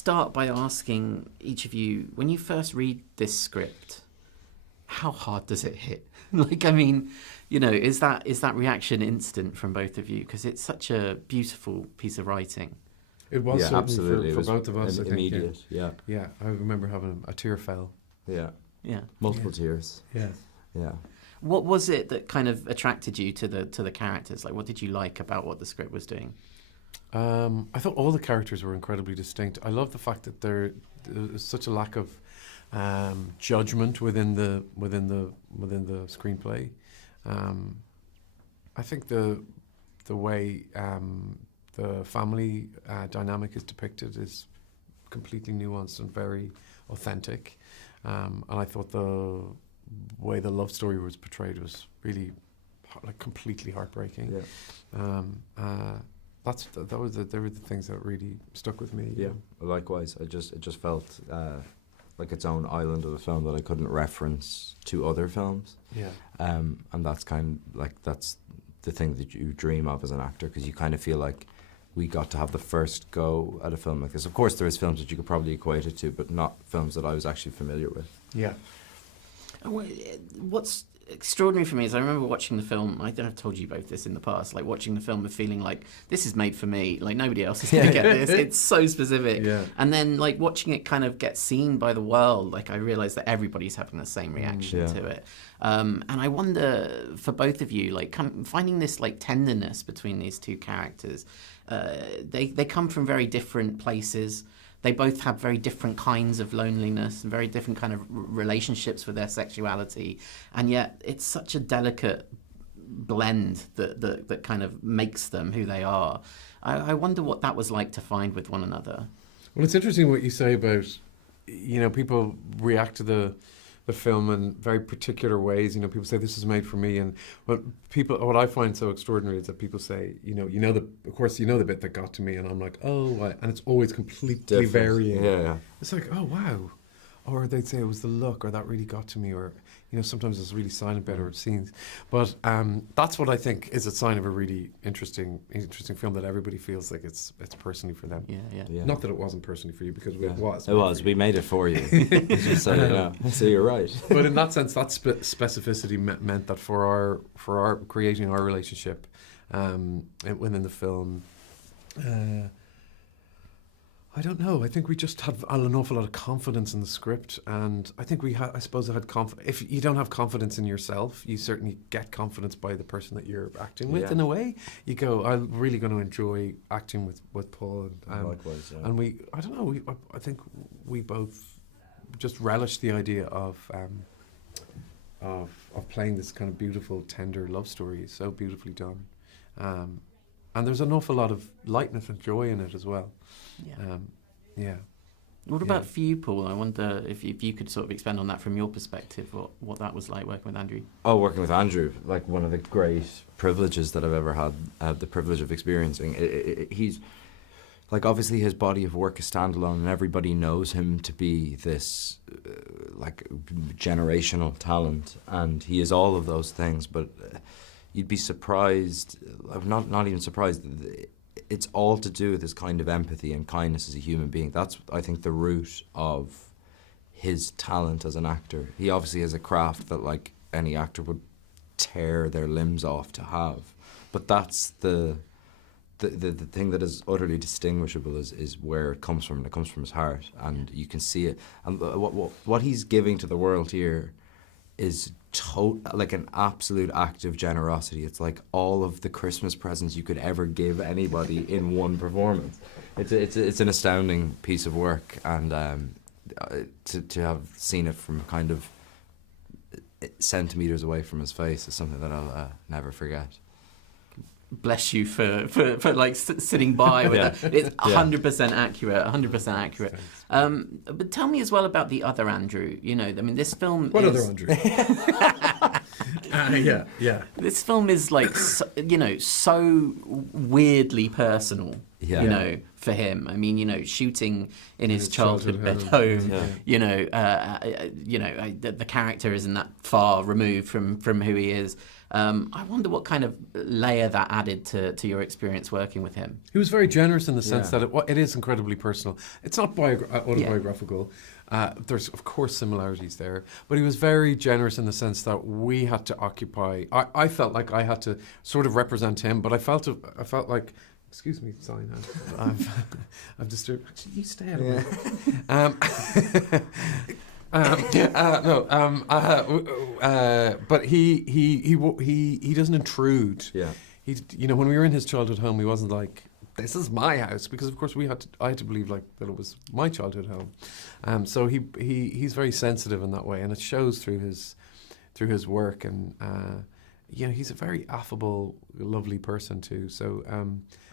start by asking each of you, when you first read this script, how hard does it hit? Like, I mean, is that reaction instant from both of you? Because it's such a beautiful piece of writing. It was certainly absolutely. for both of us. I think, immediate. Yeah. Yeah, I remember having a tear fell. Yeah. Yeah. Multiple tears. Yeah. Yeah. What was it that kind of attracted you to the characters? Like, what did you like about what the script was doing? I thought all the characters were incredibly distinct. I love the fact that there's such a lack of judgment within the screenplay. I think the way the family dynamic is depicted is completely nuanced and very authentic. And I thought the way the love story was portrayed was really completely heartbreaking. Yeah. They were the things that really stuck with me. Yeah, likewise. It just felt like its own island of a film that I couldn't reference to other films. Yeah. And that's that's the thing that you dream of as an actor, because you kind of feel like we got to have the first go at a film like this. Of course, there is films that you could probably equate it to, but not films that I was actually familiar with. Yeah. What's extraordinary for me is I remember watching the film. I don't know if I've told you both this in the past. Like watching the film and feeling like this is made for me. Like nobody else is gonna get this. It's so specific. Yeah. And then like watching it kind of get seen by the world. Like I realised that everybody's having the same reaction to it. And I wonder for both of you, like finding this like tenderness between these two characters. They come from very different places. They both have very different kinds of loneliness and very different kind of relationships with their sexuality. And yet it's such a delicate blend that kind of makes them who they are. I wonder what that was like to find with one another. Well, it's interesting what you say about, people react to the film in very particular ways. People say this is made for me, and what I find so extraordinary is that people say, of course the bit that got to me, and I'm like, oh, and it's always completely varying. Yeah. It's like, oh wow, or they'd say it was the look, or that really got to me, or sometimes it's really silent bit or scenes. But that's what I think is a sign of a really interesting film, that everybody feels like it's personally for them. Yeah. Not that it wasn't personally for you, because it was. It was. We made it for you. So you're right. But in that sense, that specificity meant that for our creating our relationship within the film, I don't know. I think we just had an awful lot of confidence in the script, and I think I suppose I had confidence. If you don't have confidence in yourself, you certainly get confidence by the person that you're acting with. In a way, you go, I'm really going to enjoy acting with Paul. Likewise, yeah. And I don't know. I think we both just relished the idea of playing this kind of beautiful, tender love story, so beautifully done. And there's an awful lot of lightness and joy in it as well. Yeah. What about for you, Paul? I wonder if you could sort of expand on that from your perspective, what that was like working with Andrew. Oh, working with Andrew, like one of the great privileges that I've ever had the privilege of experiencing. He's, like, obviously his body of work is standalone, and everybody knows him to be this, generational talent, and he is all of those things, but you'd be surprised, not even surprised, it's all to do with his kind of empathy and kindness as a human being. That's, I think, the root of his talent as an actor. He obviously has a craft that, like, any actor would tear their limbs off to have. But that's the thing that is utterly distinguishable is where it comes from. And it comes from his heart, and you can see it. And what he's giving to the world here is like an absolute act of generosity. It's like all of the Christmas presents you could ever give anybody in one performance. It's an astounding piece of work, and to have seen it from kind of centimeters away from his face is something that I'll never forget. Bless you for like sitting by with that. It's 100% accurate, 100% accurate. But tell me as well about the other Andrew. This film. What other Andrew? Yeah. This film is like, so weirdly personal. Yeah. you know, for him. I mean, you know, shooting in his childhood bed home, you know, the character isn't that far removed from who he is. I wonder what kind of layer that added to your experience working with him. He was very generous in the sense that it is incredibly personal. It's not autobiographical. There's, of course, similarities there. But he was very generous in the sense that we had to occupy... I felt like I had to sort of represent him, but I felt like... Excuse me, sorry, I've disturbed... Actually, you stay out of way. But he doesn't intrude. Yeah. He, you know, when we were in his childhood home, he wasn't like, this is my house, because of course I had to believe like that it was my childhood home. So he's very sensitive in that way, and it shows through his work. And you know, he's a very affable, lovely person too. So.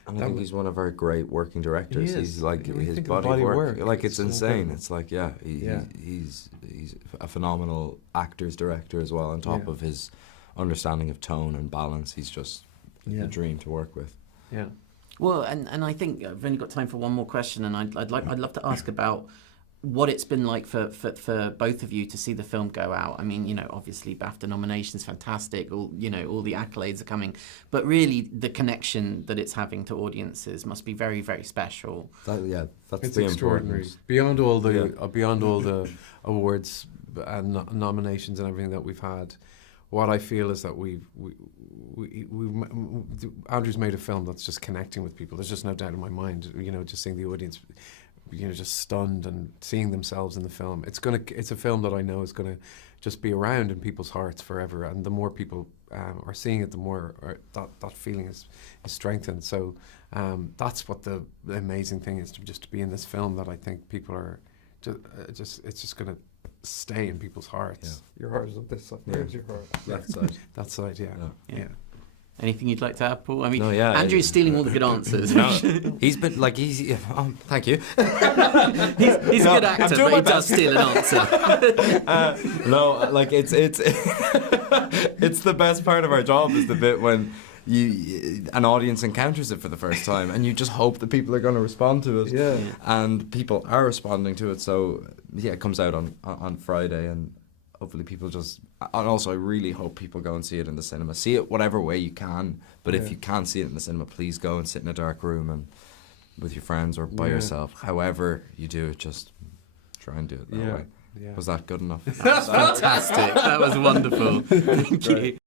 And I think he's one of our great working directors. He's like his body work. Like it's insane. Incredible. It's like he's a phenomenal actor's director as well. On top of his understanding of tone and balance, he's just a dream to work with. Yeah. Well, and I think I've only got time for one more question, and I'd love to ask about what it's been like for both of you to see the film go out. I mean, you know, obviously BAFTA nominations, fantastic. All the accolades are coming, but really the connection that it's having to audiences must be very, very special. That's It's the extraordinary. importance. Beyond all the awards and nominations and everything that we've had, what I feel is that Andrew's made a film that's just connecting with people. There's just no doubt in my mind. You know, just seeing the audience, you know, just stunned and seeing themselves in the film. It's a film that I know is gonna just be around in people's hearts forever. And the more people are seeing it, the more that feeling is strengthened. So that's what the amazing thing is, to be in this film that I think people are it's just gonna stay in people's hearts. Yeah. Your heart is on this side. Where's your heart? That side. That side. Yeah. Anything you'd like to add, Paul? I mean, No, Andrew's stealing all the good answers. He's been like thank you. he's a good actor, but he does steal an answer. No, like it's it's the best part of our job is the bit when an audience encounters it for the first time, and you just hope that people are going to respond to it. Yeah. And people are responding to it. So it comes out on Friday, and hopefully people just... And also I really hope people go and see it in the cinema. See it whatever way you can, but if you can't see it in the cinema, please go and sit in a dark room and with your friends or by yourself. However you do it, just try and do it that way. Yeah. Was that good enough? That was fantastic. That was wonderful. Thank you.